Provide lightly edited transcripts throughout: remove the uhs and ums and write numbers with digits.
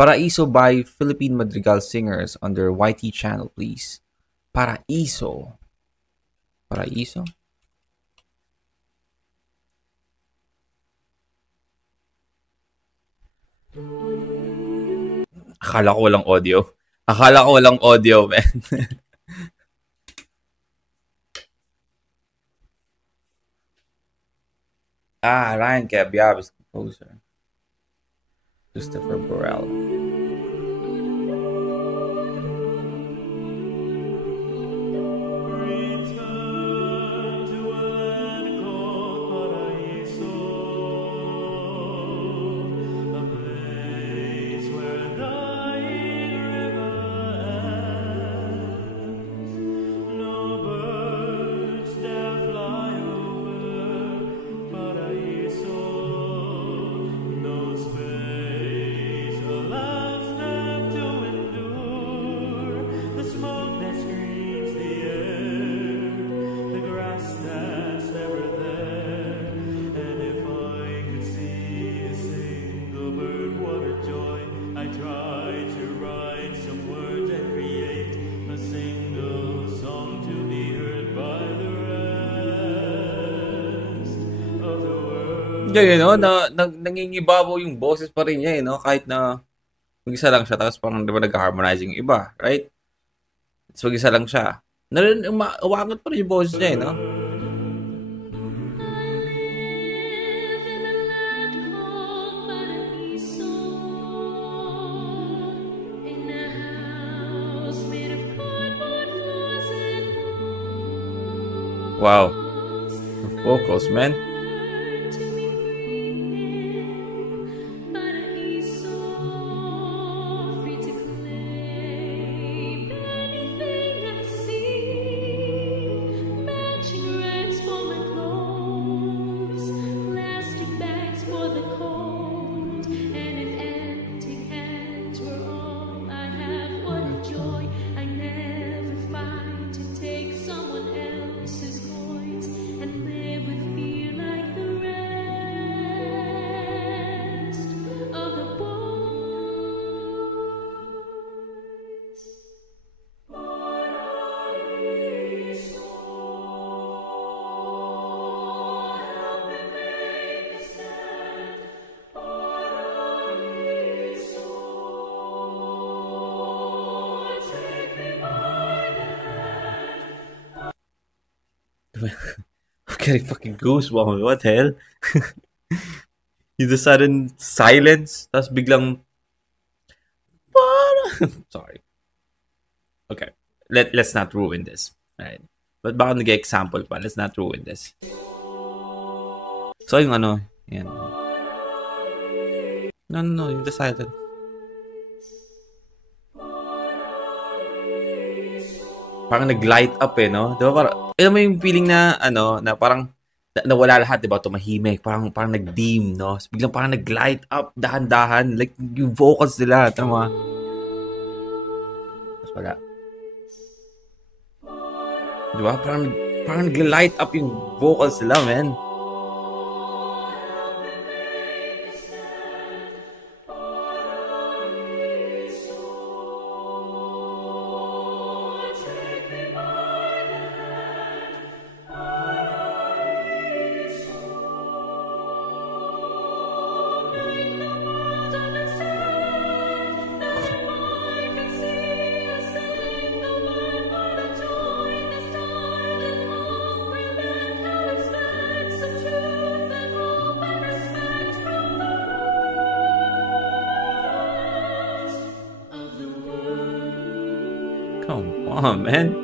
Paraiso by Philippine Madrigal Singers on their YT channel, please. Paraiso. Paraiso? Akala ko walang audio. Akala ko walang audio, man. Ryan Cabiab is the composer. Christopher Borrell. Yeah, nangingibabaw yung boses pa rin niya, kahit na mag-isa lang siya, tapos parang di ba nag-harmonize yung iba, right? So mag-isa lang siya. Umangat pa rin yung boses niya, Wow. The vocals, man. I'm getting fucking goosebumps. What the hell? The sudden silence, tas biglang sorry. Okay. Let's not ruin this. Right. But baka nag-example pa. Let's not ruin this. So yung yan. No, yung the silence. Parang nag-light up no? Di ba parang, alam mo yung feeling na, na parang, nawala lahat, di ba? Tumahimik. Parang nag-dim, no? So, biglang parang nag-light up, dahan-dahan. Like, yung vocals nila, tama? Tapos wala. Di ba? Parang nag-light up yung vocals nila, man. Come on, man.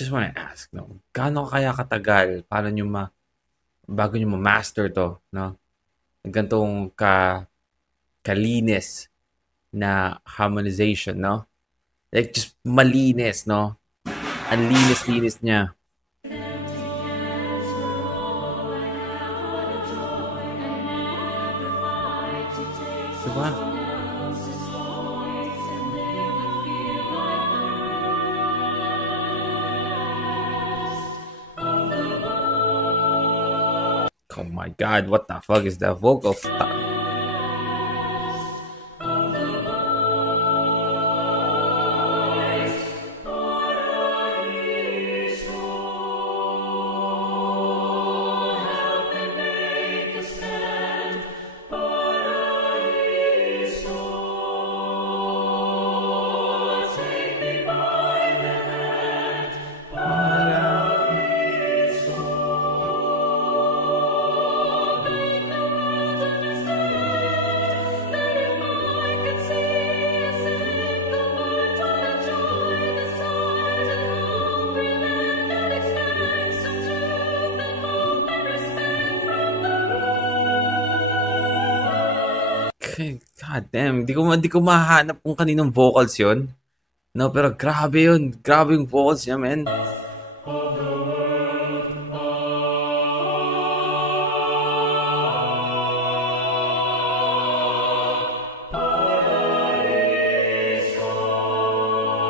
just wanna ask, no, gaano kaya katagal paano niyo bago niyo ma-master 'to, 'no? Ganitong kalinis na harmonization, 'no? Like just malinis, 'no? Ang linis-linis niya. 'Di ba? Oh my God, what the fuck is that vocal stuff? God damn, di ko mahanap kung kaninong vocals 'yon. No, pero grabe 'yun. Grabe yung vocals niya, man.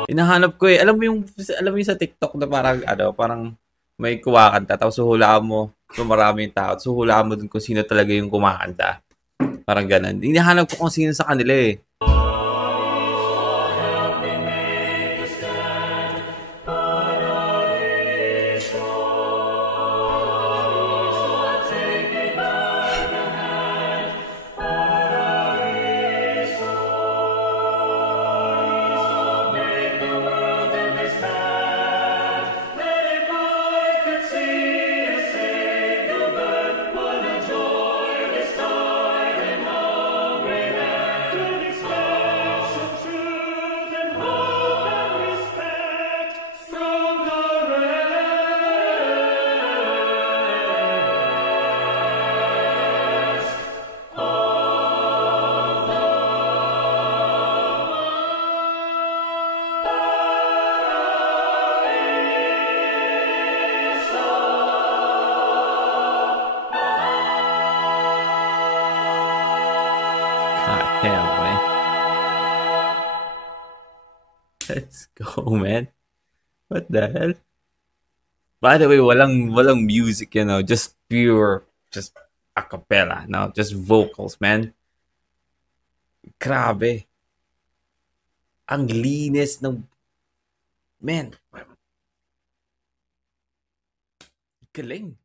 Hinahanap ko eh. Alam mo yung sa TikTok na parang may kumakanta tapos huhulaan mo kung marami yung tao. Tapos huhulaan mo dun kung sino talaga yung kumakanta. Parang ganun. Hinahanap ko kung sino sa kanila eh. Damn, man. Let's go, man. What the hell? By the way, walang music, just pure, just a cappella, no, just vocals, man. Grabe. Ang linis ng, man. Galing.